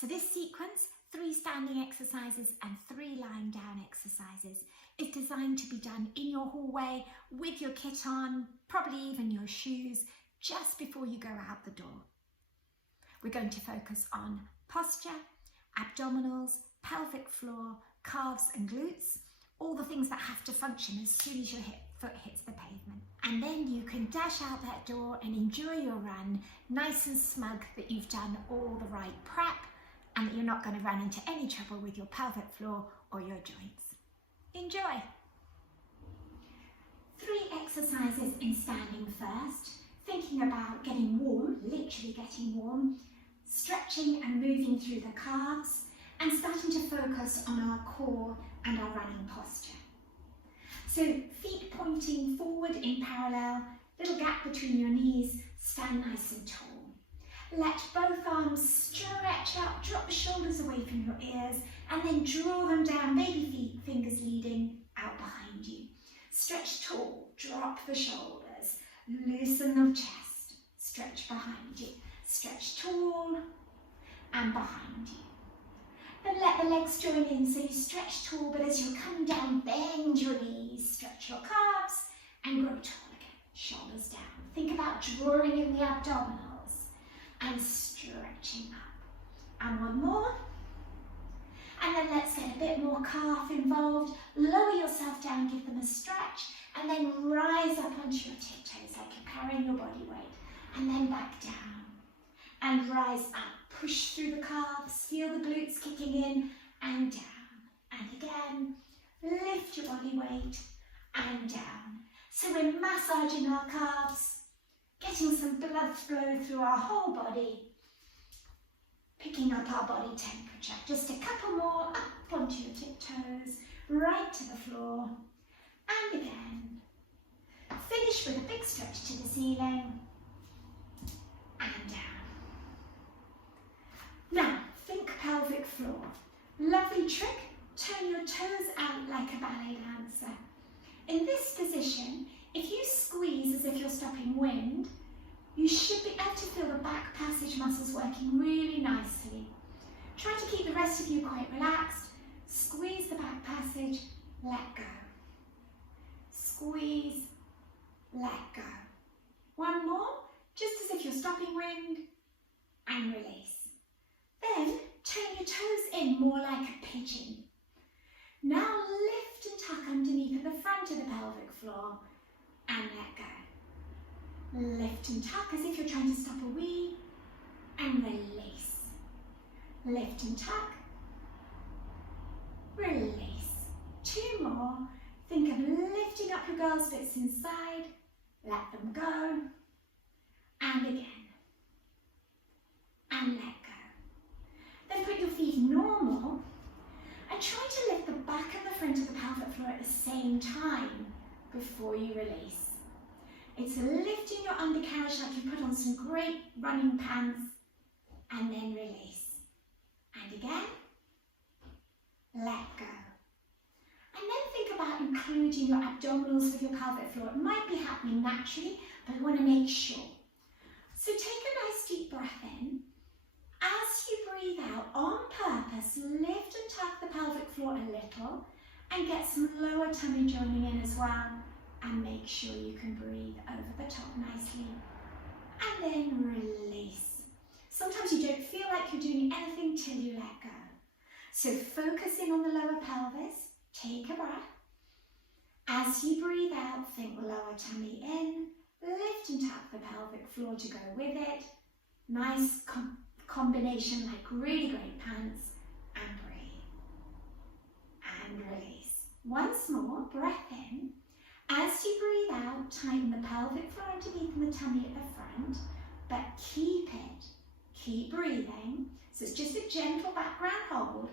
So this sequence, 3 standing exercises and 3 lying down exercises, is designed to be done in your hallway with your kit on, probably even your shoes, just before you go out the door. We're going to focus on posture, abdominals, pelvic floor, calves and glutes, all the things that have to function as soon as your foot hits the pavement. And then you can dash out that door and enjoy your run, nice and smug that you've done all the right prep and that you're not going to run into any trouble with your pelvic floor or your joints. Enjoy! 3 exercises in standing first, thinking about getting warm, literally getting warm, stretching and moving through the calves, and starting to focus on our core and our running posture. So feet pointing forward in parallel, little gap between your knees, stand nice and tall. Let both arms stretch up, drop the shoulders away from your ears, and then draw them down, baby feet, fingers leading out behind you. Stretch tall, drop the shoulders, loosen the chest, stretch behind you. Stretch tall and behind you. Then let the legs join in, so you stretch tall, but as you're coming down, bend your knees, stretch your calves, and grow tall again, shoulders down. Think about drawing in the abdominals and stretching up. And one more. And then let's get a bit more calf involved. Lower yourself down, give them a stretch, and then rise up onto your tiptoes like you're carrying your body weight. And then back down. And rise up. Push through the calves, feel the glutes kicking in and down. And again, lift your body weight and down. So we're massaging our calves, getting some blood flow through our whole body, picking up our body temperature. Just a couple more, up onto your tiptoes, right to the floor, and again. Finish with a big stretch to the ceiling, and down. Now, think pelvic floor. Lovely trick, turn your toes out like a ballet dancer. In this position, if you squeeze as if you're stopping wind, you should be able to feel the back passage muscles working really nicely. Try to keep the rest of you quite relaxed. Squeeze the back passage, let go. Squeeze, let go. One more, just as if you're stopping wind, and release. Then turn your toes in more like a pigeon. Now lift and tuck underneath at the front of the pelvic floor and let go. Lift and tuck as if you're trying to stop a wee and release. Lift and tuck, release. 2 more. Think of lifting up your girl splits inside, let them go, and again, and let go. Then put your feet normal and try to lift the back and the front of the pelvic floor at the same time before you release. It's lifting your undercarriage like you put on some great running pants and then release. And again, let go. And then think about including your abdominals with your pelvic floor. It might be happening naturally, but I want to make sure. So take a nice deep breath in. As you breathe out, on purpose, lift and tuck the pelvic floor a little and get some lower tummy joining in as well. And make sure you can breathe over the top nicely. And then release. Sometimes you don't feel like you're doing anything till you let go. So focus in on the lower pelvis. Take a breath. As you breathe out, think lower tummy in. Lift and tuck the pelvic floor to go with it. Nice combination like really great pants, and breathe and release. Once more, breath in. As you breathe out, tighten the pelvic floor underneath and the tummy at the front, but keep breathing. So it's just a gentle background hold,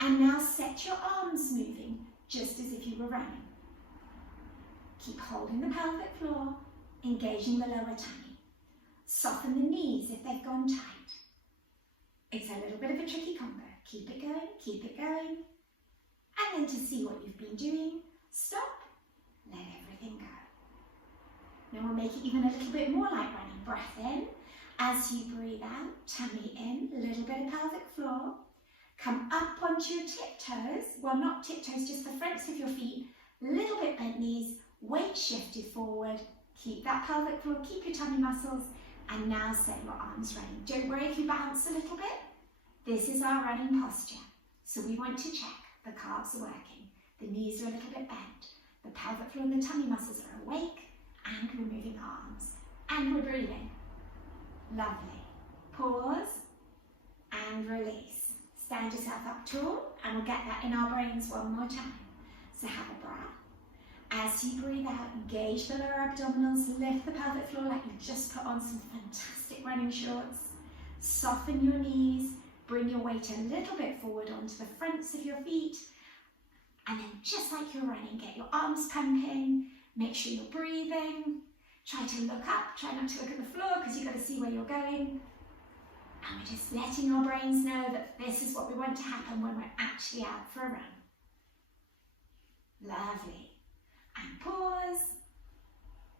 and now set your arms moving just as if you were running. Keep holding the pelvic floor, engaging the lower tummy. Soften the knees if they've gone tight. It's a little bit of a tricky combo. Keep it going, and then to see what you've been doing, stop, let everything go. Now we'll make it even a little bit more like running. Breath in, As you breathe out, tummy in, a little bit of pelvic floor. Come up onto your tiptoes, well not tiptoes, just the fronts of your feet, little bit bent knees, weight shifted forward. Keep that pelvic floor, keep your tummy muscles, and now set your arms running. Don't worry if you bounce a little bit. This is our running posture. So we want to check the calves are working, the knees are a little bit bent, the pelvic floor and the tummy muscles are awake, and we're moving our arms, and we're breathing. Lovely. Pause and release. Stand yourself up tall, and we'll get that in our brains one more time. So have a breath. As you breathe out, engage the lower abdominals, lift the pelvic floor like you've just put on some fantastic running shorts. Soften your knees, bring your weight a little bit forward onto the fronts of your feet. And then just like you're running, get your arms pumping, make sure you're breathing. Try to look up, try not to look at the floor because you've got to see where you're going. And we're just letting our brains know that this is what we want to happen when we're actually out for a run. Lovely. And pause,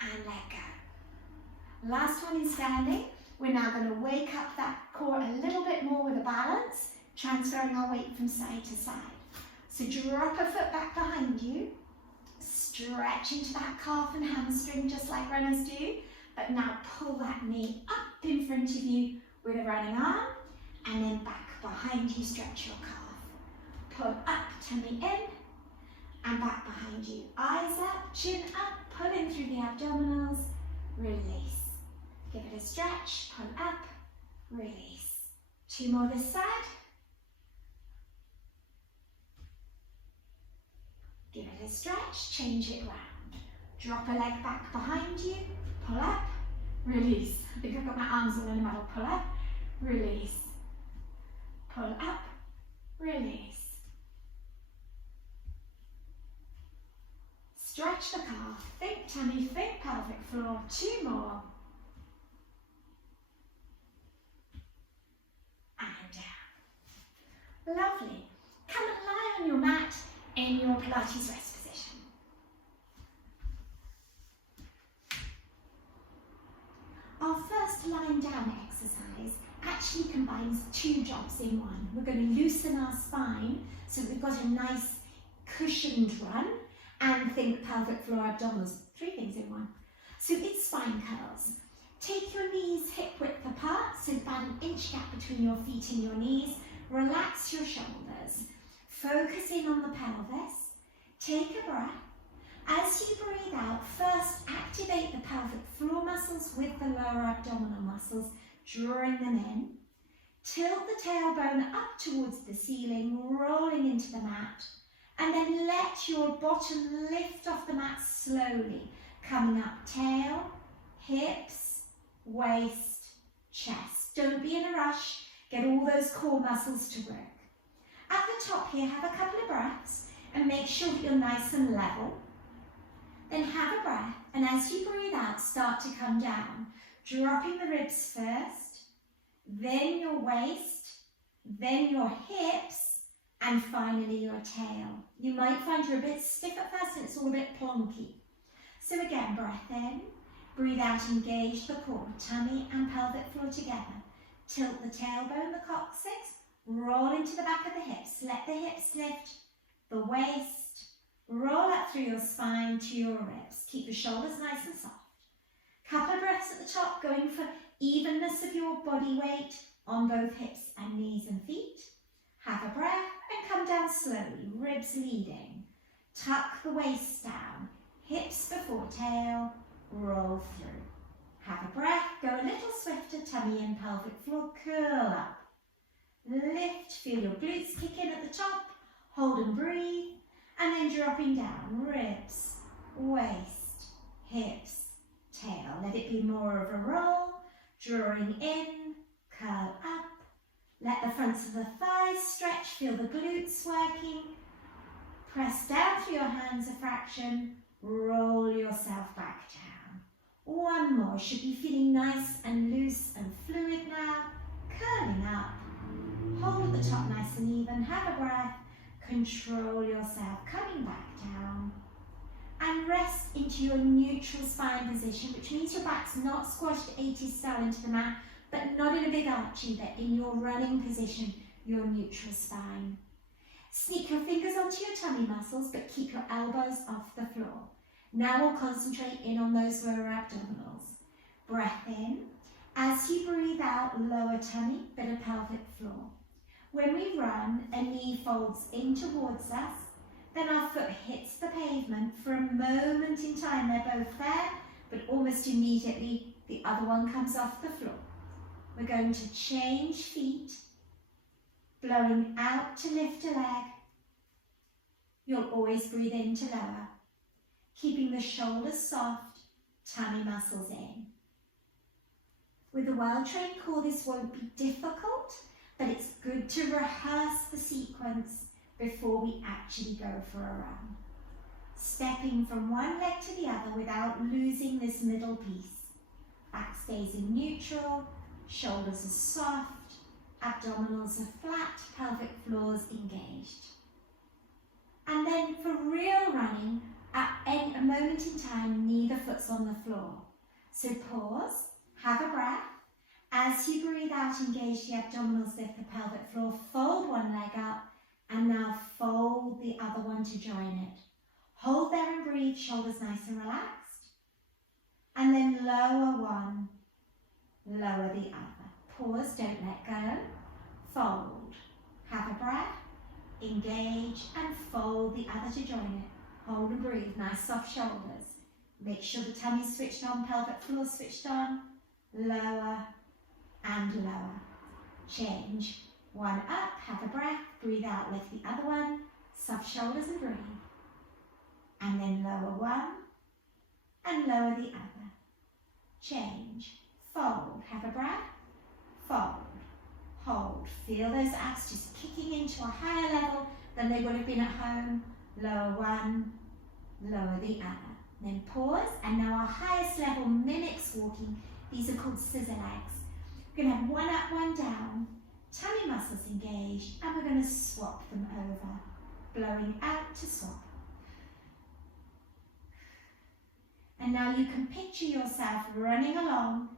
and let go. Last one is standing. We're now going to wake up that core a little bit more with a balance, transferring our weight from side to side. So drop a foot back behind you, stretch into that calf and hamstring just like runners do, but now pull that knee up in front of you with a running arm, and then back behind you, stretch your calf. Pull up, tummy in, and back behind you. Eyes up, chin up, pulling through the abdominals, release. Give it a stretch, pull up, release. 2 more this side. Give it a stretch, change it round. Drop a leg back behind you, pull up, release. I think I've got my arms all in the middle. Pull up, release. Pull up, release. Stretch the calf, think tummy, think pelvic floor. 2 more. And down. Lovely. Come and lie on your mat in your Pilates rest position. Our first lying down exercise actually combines 2 jobs in one. We're going to loosen our spine so we've got a nice cushioned run, and think pelvic floor abdominals. 3 things in one. So it's spine curls. Take your knees hip width apart, so about an inch gap between your feet and your knees. Relax your shoulders. Focus in on the pelvis. Take a breath. As you breathe out, first activate the pelvic floor muscles with the lower abdominal muscles, drawing them in. Tilt the tailbone up towards the ceiling, rolling into the mat. And then let your bottom lift off the mat slowly, coming up tail, hips, waist, chest. Don't be in a rush. Get all those core muscles to work. At the top here, have a couple of breaths and make sure that you're nice and level. Then have a breath, and as you breathe out, start to come down, dropping the ribs first, then your waist, then your hips, and finally your tail. You might find you're a bit stiff at first and it's all a bit plonky. So again, breath in, breathe out, engage the core, tummy and pelvic floor together. Tilt the tailbone, the coccyx, roll into the back of the hips. Let the hips lift, the waist, roll up through your spine to your ribs. Keep the shoulders nice and soft. Couple of breaths at the top, going for evenness of your body weight on both hips and knees and feet. Have a breath and come down slowly, ribs leading. Tuck the waist down, hips before tail, roll through. Have a breath, go a little swifter, tummy and pelvic floor, curl up. Lift, feel your glutes kick in at the top, hold and breathe, and then dropping down, ribs, waist, hips, tail. Let it be more of a roll, drawing in, curl up. Let the fronts of the thighs stretch, feel the glutes working. Press down through your hands a fraction, roll yourself back down. 1 more, should be feeling nice and loose and fluid now. Curling up, hold at the top nice and even, have a breath, control yourself, coming back down. And rest into your neutral spine position, which means your back's not squashed 80 style into the mat, but not in a big arch either. In your running position, your neutral spine. Sneak your fingers onto your tummy muscles, but keep your elbows off the floor. Now we'll concentrate in on those lower abdominals. Breath in. As you breathe out, lower tummy, bit of pelvic floor. When we run, a knee folds in towards us, then our foot hits the pavement. For a moment in time, they're both there, but almost immediately the other one comes off the floor. We're going to change feet, blowing out to lift a leg. You'll always breathe in to lower, keeping the shoulders soft, tummy muscles in. With a well-trained core, this won't be difficult, but it's good to rehearse the sequence before we actually go for a run. Stepping from one leg to the other without losing this middle piece. Back stays in neutral, shoulders are soft, abdominals are flat, pelvic floors engaged. And then for real running, at a moment in time, neither foot's on the floor. So pause, have a breath. As you breathe out, engage the abdominals, lift the pelvic floor, fold one leg up, and now fold the other one to join it. Hold there and breathe, shoulders nice and relaxed. And then lower one, lower the other. Pause, don't let go. Fold, have a breath, engage, and fold the other to join it. Hold and breathe, nice soft shoulders. Make sure the tummy's switched on, pelvic floor switched on. Lower and lower. Change. One up, have a breath, breathe out, lift the other one, soft shoulders and breathe. And then lower one and lower the other. Change. Fold, have a breath, fold, hold. Feel those abs just kicking into a higher level than they would have been at home. Lower one, lower the other. Then pause, and now our highest level mimics walking. These are called scissor legs. We're going to have one up, one down, tummy muscles engaged, and we're going to swap them over. Blowing out to swap. And now you can picture yourself running along.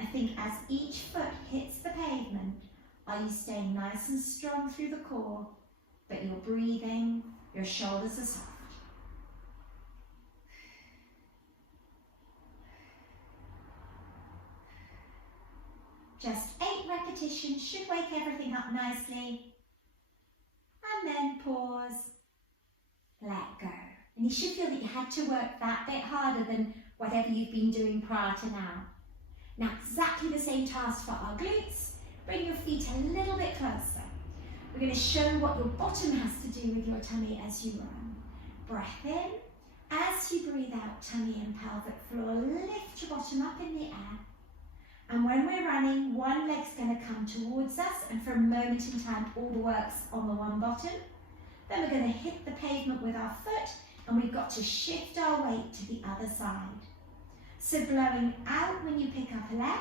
I think as each foot hits the pavement, are you staying nice and strong through the core, but you're breathing, your shoulders are soft. Just 8 repetitions, should wake everything up nicely. And then pause, let go. And you should feel that you had to work that bit harder than whatever you've been doing prior to now. Now, exactly the same task for our glutes. Bring your feet a little bit closer. We're going to show what your bottom has to do with your tummy as you run. Breath in. As you breathe out, tummy and pelvic floor, lift your bottom up in the air. And when we're running, one leg's going to come towards us, and for a moment in time, all the work's on the one bottom. Then we're going to hit the pavement with our foot, and we've got to shift our weight to the other side. So blowing out when you pick up a leg,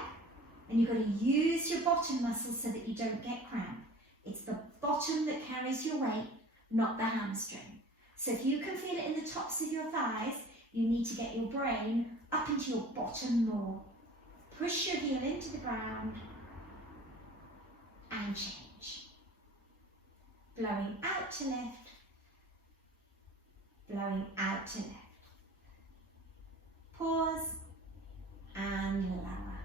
and you've got to use your bottom muscles so that you don't get cramp. It's the bottom that carries your weight, not the hamstring. So if you can feel it in the tops of your thighs, you need to get your brain up into your bottom more. Push your heel into the ground and change. Blowing out to lift, blowing out to lift. Pause and lower.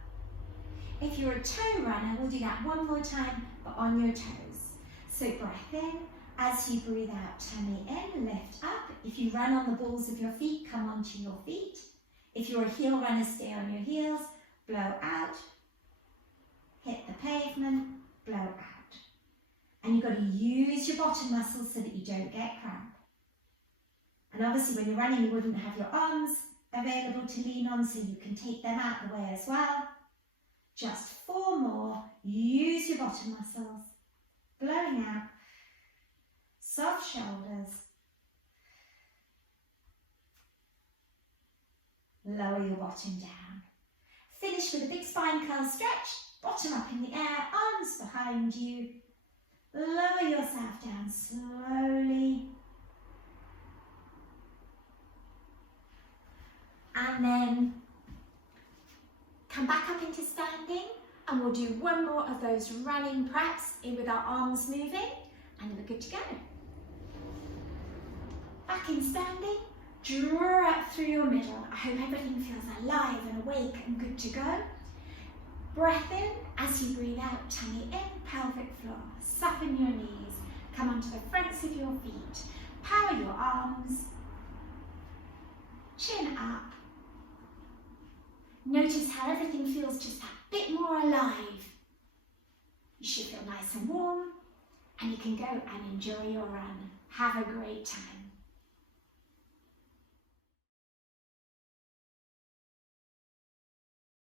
If you're a toe runner, we'll do that one more time, but on your toes. So breath in. As you breathe out, tummy in, lift up. If you run on the balls of your feet, come onto your feet. If you're a heel runner, stay on your heels. Blow out, hit the pavement, blow out. And you've got to use your bottom muscles so that you don't get cramp. And obviously when you're running, you wouldn't have your arms available to lean on, so you can take them out the way as well. Just 4 more. Use your bottom muscles. Blowing out. Soft shoulders. Lower your bottom down. Finish with a big spine curl stretch. Bottom up in the air, arms behind you. Lower yourself down slowly. And then come back up into standing. And we'll do one more of those running preps in with our arms moving, and then we're good to go. Back in standing, draw up through your middle. I hope everything feels alive and awake and good to go. Breath in, as you breathe out, tummy in, pelvic floor. Soften your knees, come onto the fronts of your feet. Power your arms, chin up. Notice how everything feels just that bit more alive. You should feel nice and warm, and you can go and enjoy your run. Have a great time.